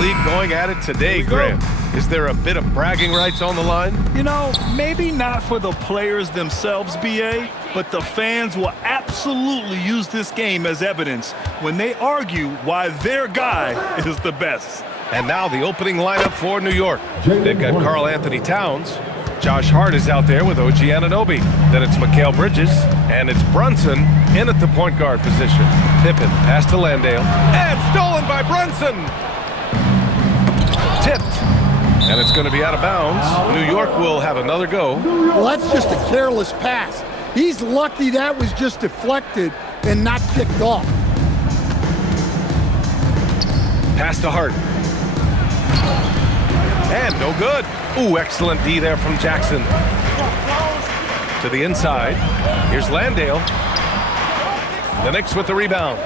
league going at it today, Graham. Is there a bit of bragging rights on the line? You know, maybe not for the players themselves, BA, but the fans will absolutely use this game as evidence when they argue why their guy is the best. And now the opening lineup for New York. They've got Karl Anthony Towns. Josh Hart is out there with OG Anunoby. Then it's Mikal Bridges, and it's Brunson in at the point guard position. Pippen, pass to Landale, and stolen by Brunson! Tipped, and it's going to be out of bounds. New York will have another go. Well, that's just a careless pass. He's lucky that was just deflected and not picked off. Pass to Hart. And no good. Ooh, excellent D there from Jackson. To the inside. Here's Landale. The Knicks with the rebound.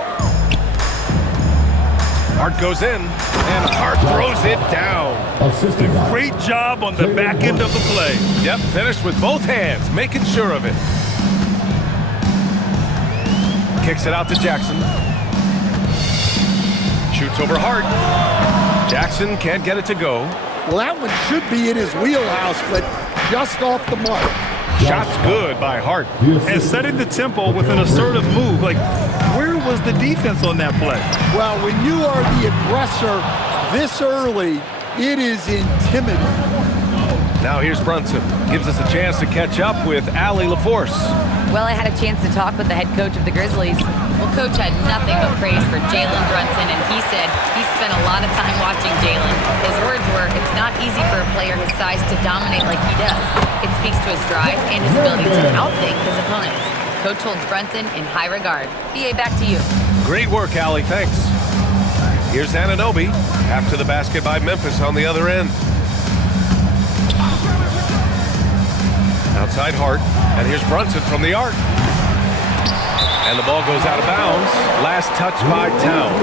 Hart goes in, and Hart throws it down. Great job on the back end of the play. Yep, finished with both hands, making sure of it. Kicks it out to Jackson. Shoots over Hart. Jackson can't get it to go. Well, that one should be in his wheelhouse, but just off the mark. Shot's good by Hart. And setting the tempo with an assertive move. Like, where was the defense on that play? Well, when you are the aggressor this early, it is intimidating. Now here's Brunson. Gives us a chance to catch up with Allie LaForce. Well, I had a chance to talk with the head coach of the Grizzlies. Well, Coach had nothing but praise for Jalen Brunson, and he said he spent a lot of time watching Jalen. His words were, it's not easy for a player his size to dominate like he does. It speaks to his drive and his ability to outthink his opponents. Coach holds Brunson in high regard. BA, back to you. Great work, Allie. Thanks. Here's Anunoby. After the basket by Memphis on the other end. Outside Hart, and here's Brunson from the arc. And the ball goes out of bounds. Last touch by Towns.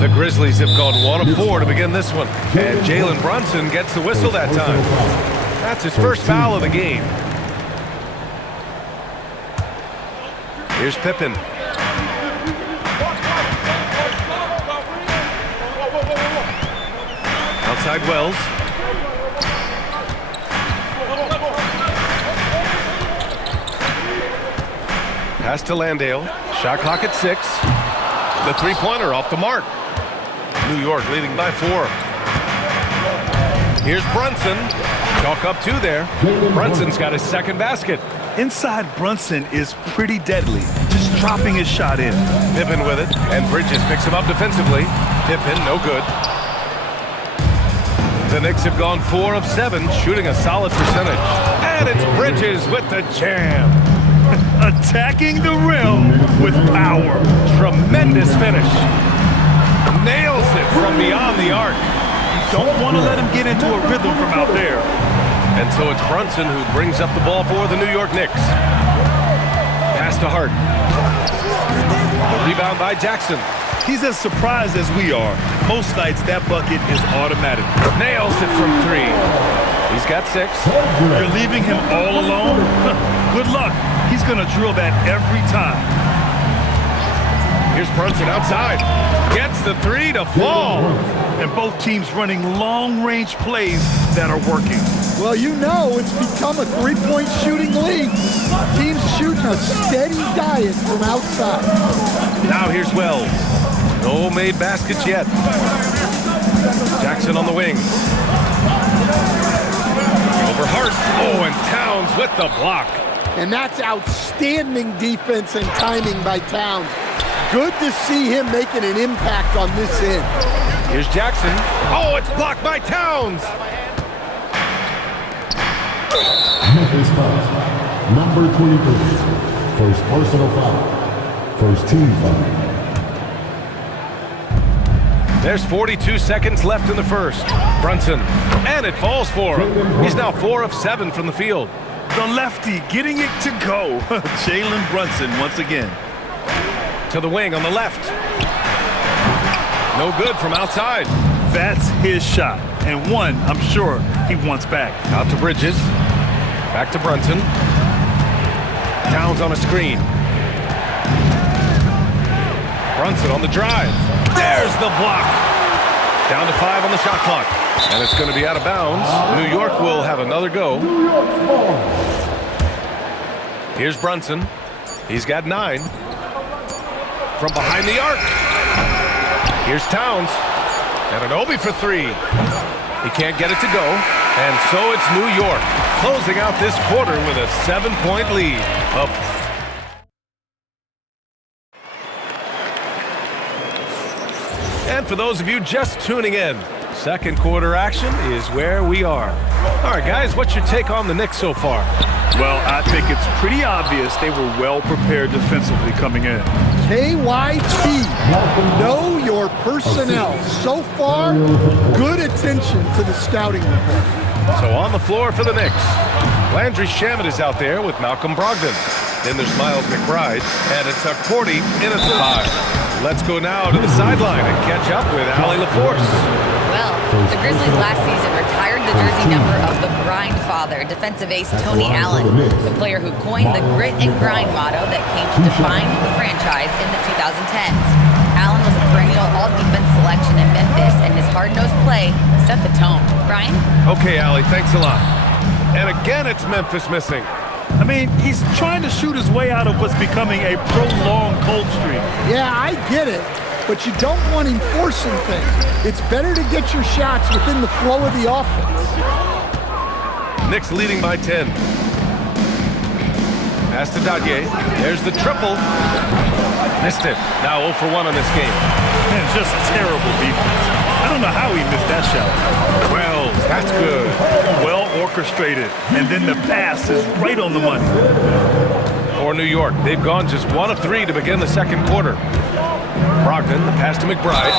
The Grizzlies have gone 1 of 4 to begin this one. And Jalen Brunson gets the whistle that time. That's his first foul of the game. Here's Pippen. Outside Wells. Pass to Landale. Shot clock at 6. The three-pointer off the mark. New York leading by 4. Here's Brunson. Chalk up 2 there. Brunson's got his second basket. Inside Brunson is pretty deadly, just dropping his shot in. Pippen with it, and Bridges picks him up defensively. Pippen, no good. The Knicks have gone 4 of 7, shooting a solid percentage. And it's Bridges with the jam. Attacking the rim with power. Tremendous finish. Nails it from beyond the arc. Don't want to let him get into a rhythm from out there. And so it's Brunson who brings up the ball for the New York Knicks. Pass to Hart. Rebound by Jackson. He's as surprised as we are. Most nights, that bucket is automatic. Nails it from 3. He's got 6. You're leaving him all alone? Good luck. He's going to drill that every time. Here's Brunson outside. Gets the 3 to fall. And both teams running long-range plays that are working. Well, you know it's become a three-point shooting league. Teams shooting a steady diet from outside. Now here's Wells. No made baskets yet. Jackson on the wing. Over Hart. Oh, and Towns with the block. And that's outstanding defense and timing by Towns. Good to see him making an impact on this end. Here's Jackson. Oh, it's blocked by Towns. Memphis foul. Number 23. First personal foul. First team foul. There's 42 seconds left in the first. Brunson. And it falls for him. He's now 4 of 7 from the field. The lefty getting it to go. Jalen Brunson once again. To the wing on the left. No good from outside. That's his shot. And one, I'm sure, he wants back. Out to Bridges. Back to Brunson. Towns Towns on a screen. Brunson on the drive. There's the block. Down to 5 on the shot clock. And it's going to be out of bounds. New York will have another go. Here's Brunson. He's got 9. From behind the arc. Here's Towns. Anunoby for 3. He can't get it to go. And so it's New York closing out this quarter with a 7-point lead. And for those of you just tuning in, second quarter action is where we are. All right, guys, what's your take on the Knicks so far? Well, I think it's pretty obvious they were well prepared defensively coming in. KYT, know your personnel. So far, good attention to the scouting report. So on the floor for the Knicks, Landry Shamet is out there with Malcolm Brogdon. Then there's Miles McBride, and it's Cordy in at the 5. Let's go now to the sideline and catch up with Allie LaForce. Well, the Grizzlies last season retired the jersey number of the grind father, defensive ace Tony Allen, the player who coined the grit and grind motto that came to define the franchise in the 2010s. Allen was a perennial all-defense selection in Memphis, and his hard-nosed play set the tone. Brian? Okay, Allie, thanks a lot. And again, it's Memphis missing. I mean, he's trying to shoot his way out of what's becoming a prolonged cold streak. Yeah, I get it, but you don't want him forcing things. It's better to get your shots within the flow of the offense. Knicks leading by 10. Pass to Dadier. There's the triple. Missed it. Now 0 for 1 on this game. Man, just terrible defense. I don't know how he missed that shot. Wells, that's good. Well orchestrated, and then the pass is right on the money. For New York, they've gone just 1 of 3 to begin the second quarter. Brogdon, the pass to McBride.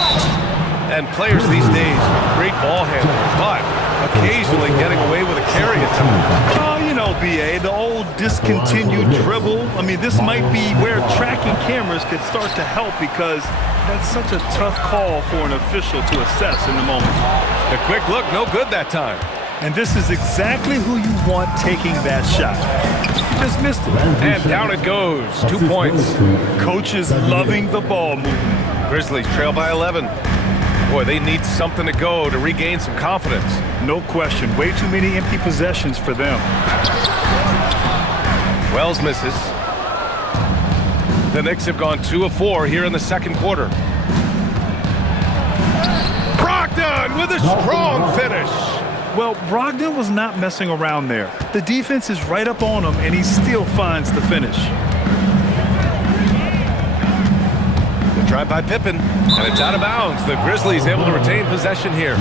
And players these days with great ball handling, but occasionally getting away with a carry at times. Oh, you know, B.A., the old discontinued dribble. I mean, this might be where tracking cameras could start to help because that's such a tough call for an official to assess in the moment. The quick look, no good that time. And this is exactly who you want taking that shot. You just missed it. And down it goes. 2 points. Coaches loving the ball movement. Grizzlies trail by 11. Boy, they need something to go to regain some confidence. No question. Way too many empty possessions for them. Wells misses. The Knicks have gone 2 of 4 here in the second quarter. Brogdon with a strong finish. Well, Brogdon was not messing around there. The defense is right up on him, and he still finds the finish. The drive by Pippen, and it's out of bounds. The Grizzlies able to retain possession here.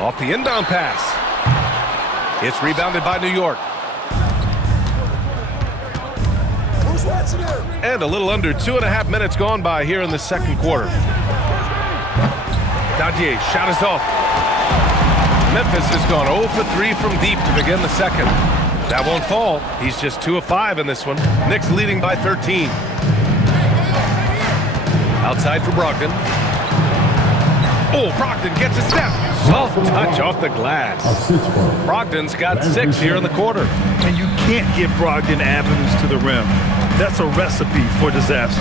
Off the inbound pass. It's rebounded by New York. And a little under 2.5 minutes gone by here in the second quarter. Dadier, shot is off. Memphis has gone 0 for 3 from deep to begin the second. That won't fall. He's just 2 of 5 in this one. Knicks leading by 13. Outside for Brogdon. Oh, Brogdon gets a step. Soft touch off the glass. Brogdon's got 6 here in the quarter. And you can't give Brogdon avenues to the rim. That's a recipe for disaster.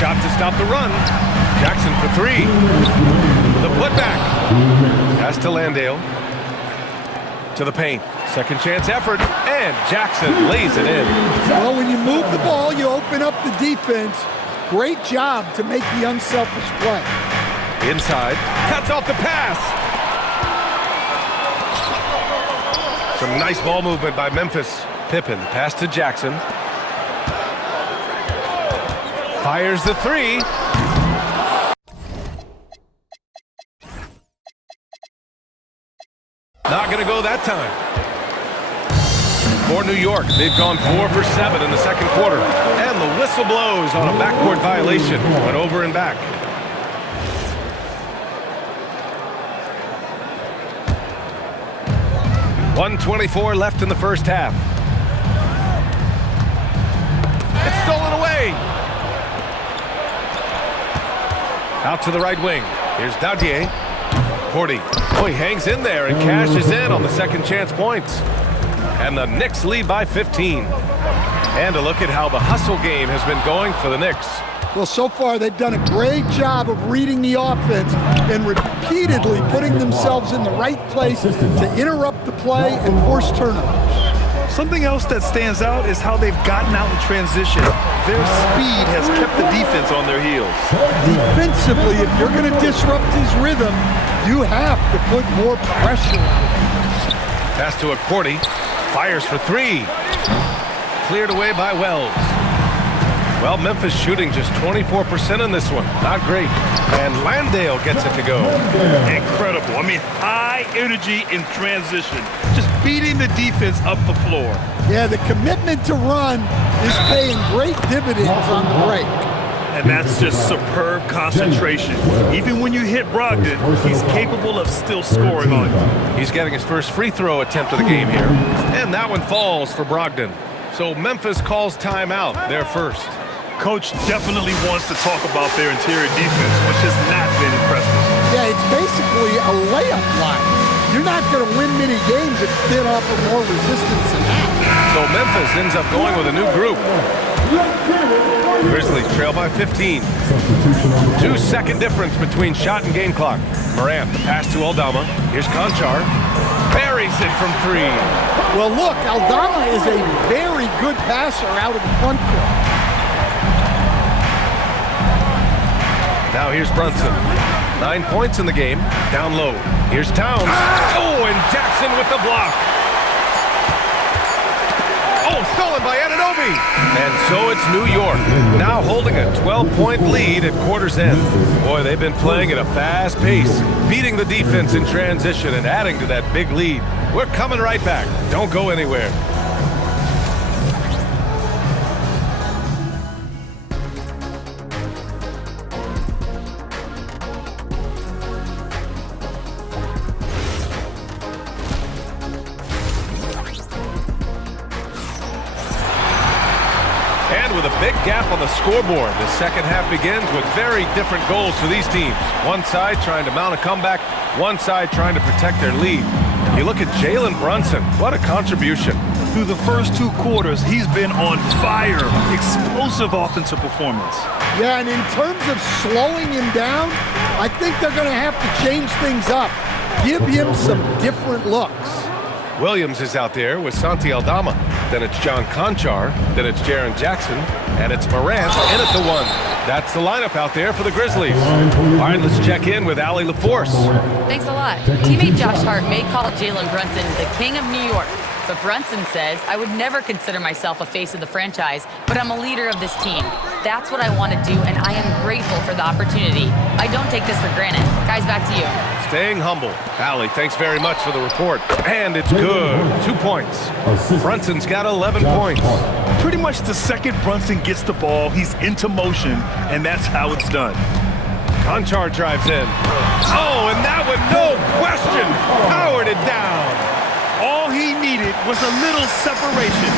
Shot to stop the run. Jackson for 3. The putback. Pass to Landale. To the paint. Second chance effort. And Jackson lays it in. Well, when you move the ball, you open up the defense. Great job to make the unselfish play. Inside. Cuts off the pass. Some nice ball movement by Memphis. Pippen. Pass to Jackson. Fires the 3. Not going to go that time. For New York, they've gone 4 for 7 in the second quarter. And the whistle blows on a backcourt violation. Went over and back. .124 left in the first half. It's stolen away. Out to the right wing. Here's Dadier. Cordy Oh, he hangs in there and cashes in on the second chance points. And the Knicks lead by 15. And a look at how the hustle game has been going for the Knicks. Well, so far they've done a great job of reading the offense and repeatedly putting themselves in the right place to interrupt the play and force turnovers. Something else that stands out is how they've gotten out in transition. Their speed has kept the defense on their heels. Defensively, if you're going to disrupt his rhythm, you have to put more pressure on him. Pass to Akporti. Fires for three. Cleared away by Wells. Well, Memphis shooting just 24% in this one. Not great. And Landale gets it to go. Incredible. I mean, high energy in transition. Just beating the defense up the floor. Yeah, the commitment to run is paying great dividends on the break. And that's just superb concentration. Even when you hit Brogdon, he's capable of still scoring on you. He's getting his first free throw attempt of the game here. And that one falls for Brogdon. So Memphis calls timeout, their first. Coach definitely wants to talk about their interior defense, which has not been impressive. Yeah, it's basically a layup line. You're not going to win many games if you can't offer more resistance than that. So Memphis ends up going with a new group. Grizzlies trail by 15. 2-second difference between shot and game clock. Morant, the pass to Aldama. Here's Conchar. Buries it from three. Well, look, Aldama is a very good passer out of the front court. Now here's Brunson. 9 points in the game. Down low. Here's Towns. Oh, and Jackson with the block. Oh, stolen by Anunoby. And so it's New York, now holding a 12-point lead at quarter's end. Boy, they've been playing at a fast pace, beating the defense in transition and adding to that big lead. We're coming right back. Don't go anywhere. With a big gap on the scoreboard, the second half begins with very different goals for these teams. One side trying to mount a comeback, one side trying to protect their lead. You look at Jalen Brunson, what a contribution. Through the first 2 quarters, he's been on fire. Explosive offensive performance. Yeah, and in terms of slowing him down, I think they're going to have to change things up. Give him some different looks. Williams is out there with Santi Aldama. Then it's John Conchar. Then it's Jaren Jackson. And it's Morant in at the 1. That's the lineup out there for the Grizzlies. All right, let's check in with Allie LaForce. Thanks a lot. Teammate Josh Hart may call Jalen Brunson the king of New York. But Brunson says, I would never consider myself a face of the franchise, but I'm a leader of this team. That's what I want to do, and I am grateful for the opportunity. I don't take this for granted. Guys, back to you. Staying humble. Allie, thanks very much for the report. And it's good. 2 points. Brunson's got 11 points. Pretty much the second Brunson gets the ball, he's into motion, and that's how it's done. Conchar drives in. Oh, and that one, no question, powered it down. All he needed was a little separation.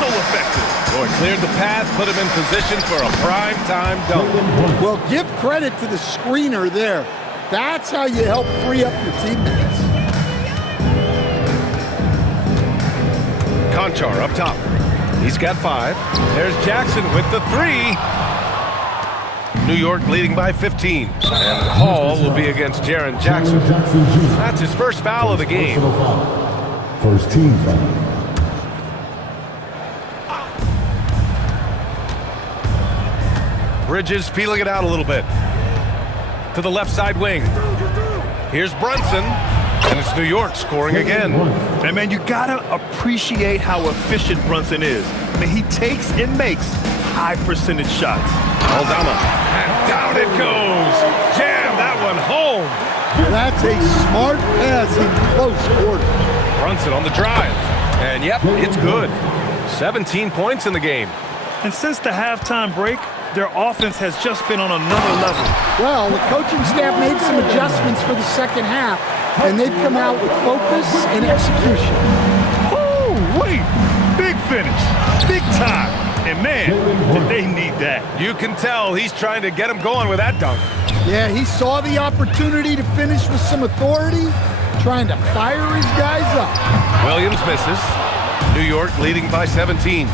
So effective. Boy, cleared the path, put him in position for a prime-time dunk. Well, give credit to the screener there. That's how you help free up your teammates. Conchar up top. He's got 5. There's Jackson with the 3. New York leading by 15. And the call will be against Jaren Jackson. That's his first foul of the game. First team foul. Bridges feeling it out a little bit. To the left side wing. Here's Brunson. And it's New York scoring again. And man, you gotta appreciate how efficient Brunson is. I mean, he takes and makes high percentage shots. Aldama. And down it goes. Jam that one home. That's a smart pass in close quarters. Brunson on the drive. And yep, it's good. 17 points in the game. And since the halftime break, their offense has just been on another level. Well, the coaching staff made some adjustments for the second half, and they've come out with focus and execution. Oh, wait. Big finish. Big time. And man, did they need that. You can tell he's trying to get him going with that dunk. Yeah, he saw the opportunity to finish with some authority, trying to fire his guys up. Williams misses. New York leading by 17.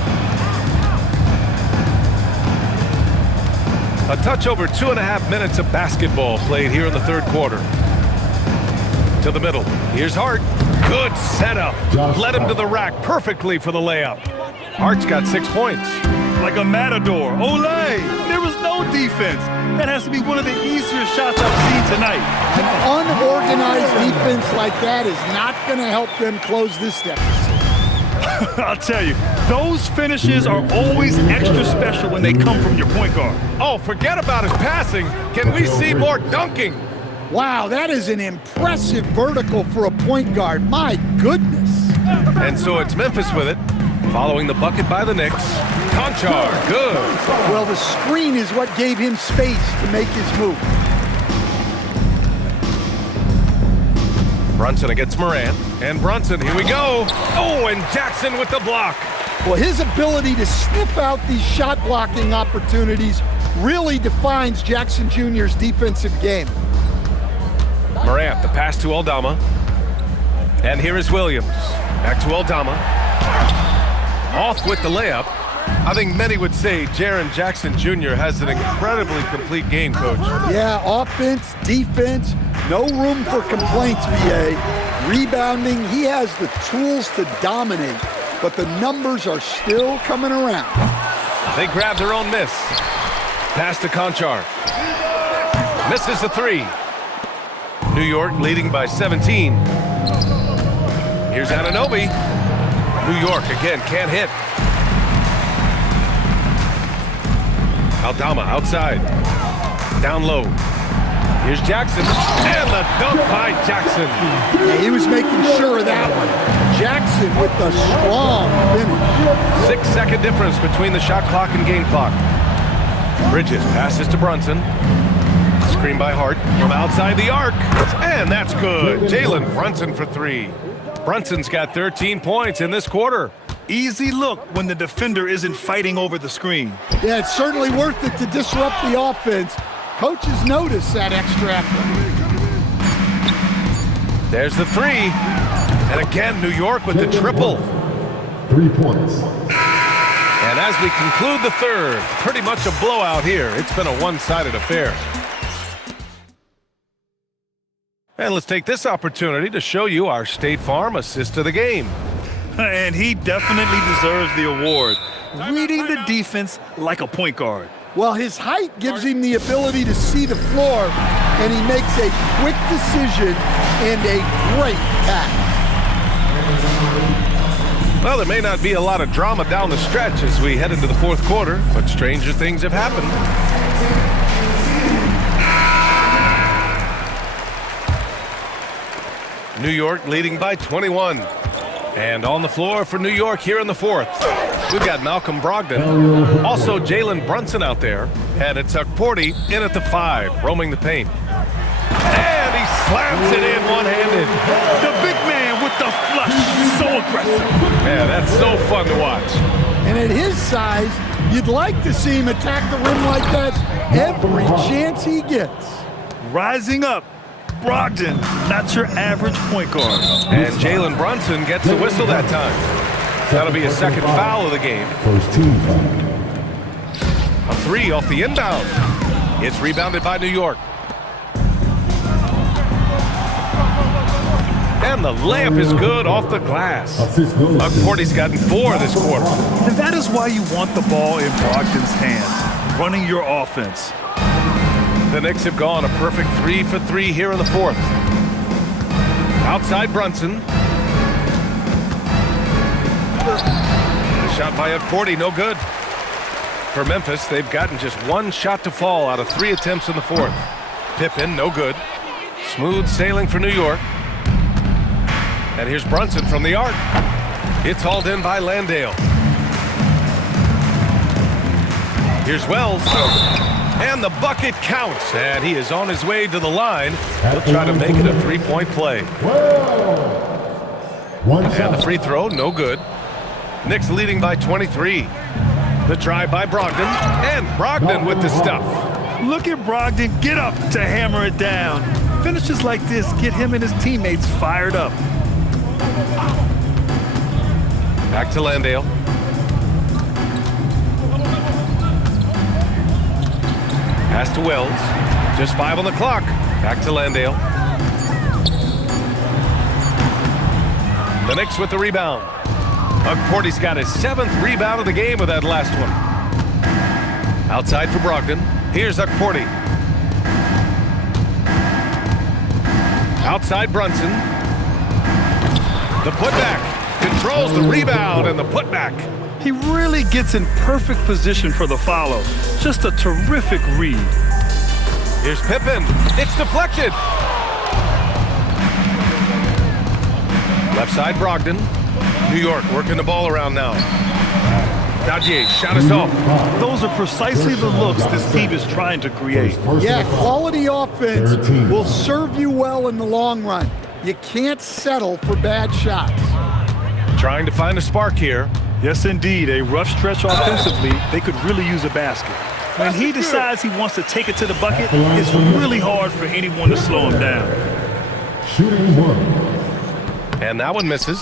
A touch over 2.5 minutes of basketball played here in the third quarter. To the middle. Here's Hart. Good setup. Led him to the rack perfectly for the layup. Hart's got 6 points. Like a matador. Olay! There was no defense. That has to be one of the easier shots I've seen tonight. An unorganized defense like that is not going to help them close this deficit. I'll tell you, those finishes are always extra special when they come from your point guard. Oh, forget about his passing. Can we see more dunking? Wow, that is an impressive vertical for a point guard. My goodness. And so it's Memphis with it, following the bucket by the Knicks. Conchar, good. Well, the screen is what gave him space to make his move. Brunson against Morant. And Brunson, here we go. Oh, and Jackson with the block. Well, his ability to sniff out these shot blocking opportunities really defines Jackson Jr.'s defensive game. Morant, the pass to Aldama. And here is Williams. Back to Aldama. Off with the layup. I think many would say Jaren Jackson Jr. has an incredibly complete game, Coach. Yeah, offense, defense, no room for complaints, BA. Rebounding, he has the tools to dominate, but the numbers are still coming around. They grab their own miss. Pass to Conchar. Misses the three. New York leading by 17. Here's Anunoby. New York again can't hit. Aldama outside. Down low. Here's Jackson. And the dunk by Jackson. Yeah, he was making sure of that one. Jackson with the strong finish. 6-second difference between the shot clock and game clock. Bridges passes to Brunson. Screen by Hart from outside the arc. And that's good. Jalen Brunson for three. Brunson's got 13 points in this quarter. Easy look when the defender isn't fighting over the screen. Yeah, it's certainly worth it to disrupt the offense. Coaches notice that extra effort. There's the three. And again, New York with the triple. 3 points. And as we conclude the third, pretty much a blowout here. It's been a one-sided affair. And let's take this opportunity to show you our State Farm assist of the game. And he definitely deserves the award. Reading the defense like a point guard. Well, his height gives him the ability to see the floor, and he makes a quick decision and a great pass. Well, there may not be a lot of drama down the stretch as we head into the fourth quarter, but stranger things have happened. New York leading by 21. And on the floor for New York here in the fourth, we've got Malcolm Brogdon. Also Jalen Brunson out there. And it's Porty in at the 5, roaming the paint. And he slams it in one-handed. The big man with the flush. So aggressive. Man, that's so fun to watch. And at his size, you'd like to see him attack the rim like that every chance he gets. Rising up. Brogdon, not your average point guard. And Jalen Brunson gets the whistle that time. That'll be a second foul of the game. First team foul. A three off the inbound. It's rebounded by New York. And the layup is good off the glass. Porty's gotten 4 this quarter. And that is why you want the ball in Brogdon's hands, running your offense. The Knicks have gone a perfect 3 for 3 here in the fourth. Outside Brunson. The shot by Porty, no good. For Memphis, they've gotten just 1 shot to fall out of 3 attempts in the fourth. Pippen, no good. Smooth sailing for New York. And here's Brunson from the arc. It's hauled in by Landale. Here's Wells. And the bucket counts, and he is on his way to the line. He'll try to make it a 3-point play. And the free throw, no good. Knicks leading by 23. The drive by Brogdon, and Brogdon with the stuff. Look at Brogdon get up to hammer it down. Finishes like this get him and his teammates fired up. Back to Landale. Pass to Wells. Just 5 on the clock. Back to Landale. The Knicks with the rebound. Porty's got his 7th rebound of the game with that last one. Outside for Brogdon. Here's Porty. Outside Brunson. The putback. Controls the rebound and the putback. He really gets in perfect position for the follow. Just a terrific read. Here's Pippen. It's deflected. Left side Brogdon. New York working the ball around now. Dadier shot us off. Those are precisely the looks this team is trying to create. Yeah, quality offense will serve you well in the long run. You can't settle for bad shots. Trying to find a spark here. Yes, indeed. A rough stretch offensively. They could really use a basket. When he decides he wants to take it to the bucket, it's really hard for anyone to slow him down. Shooting 1. And that one misses.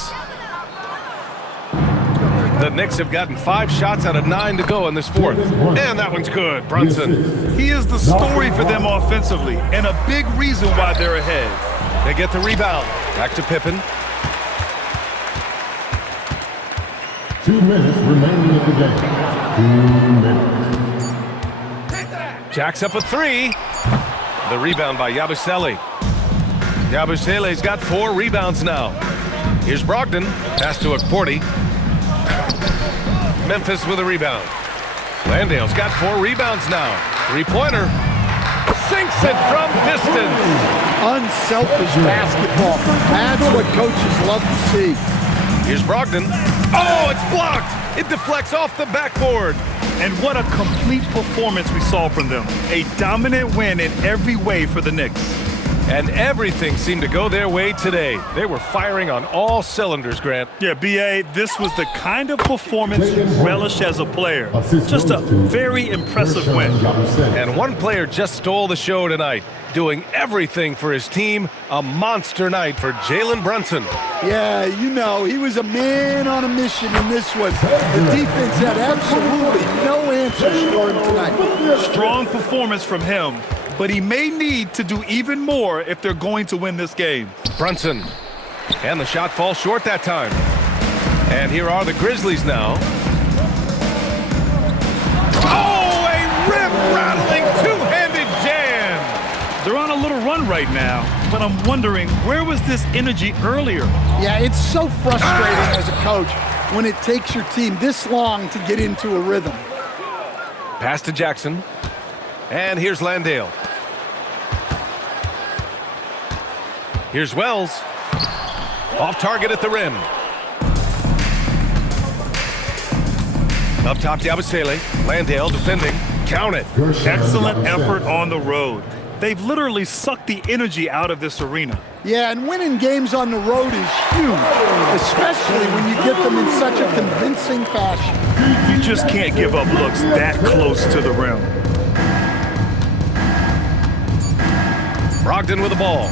The Knicks have gotten 5 shots out of 9 to go in this 4th. And that one's good. Brunson. He is the story for them offensively and a big reason why they're ahead. They get the rebound. Back to Pippen. 2 minutes remaining in the game. 2 minutes. Jacks up a 3. The rebound by Yabusele. Yabusele's got 4 rebounds now. Here's Brogdon. Pass to Porty. Memphis with a rebound. Landale's got 4 rebounds now. 3-pointer. Sinks it from distance. Unselfish basketball. That's what coaches love to see. Here's Brogdon. Oh, it's blocked. It deflects off the backboard. And what a complete performance we saw from them. A dominant win in every way for the Knicks. And everything seemed to go their way today. They were firing on all cylinders, Grant. Yeah, B.A., this was the kind of performance you relish as a player. Just a very impressive win. And one player just stole the show tonight, doing everything for his team. A monster night for Jalen Brunson. Yeah, you know, he was a man on a mission in this one. The defense had absolutely no answers for him tonight. Strong performance from him, but he may need to do even more if they're going to win this game. Brunson. And the shot falls short that time. And here are the Grizzlies now. Oh, a rim-rattling two-handed jam! They're on a little run right now, but I'm wondering, where was this energy earlier? Yeah, it's so frustrating as a coach when it takes your team this long to get into a rhythm. Pass to Jackson. And here's Landale. Here's Wells. Off target at the rim. Up top, Yabusele. Landale defending. Count it. Excellent effort on the road. They've literally sucked the energy out of this arena. Yeah, and winning games on the road is huge, especially when you get them in such a convincing fashion. You just can't give up looks that close to the rim. Brogdon with the ball.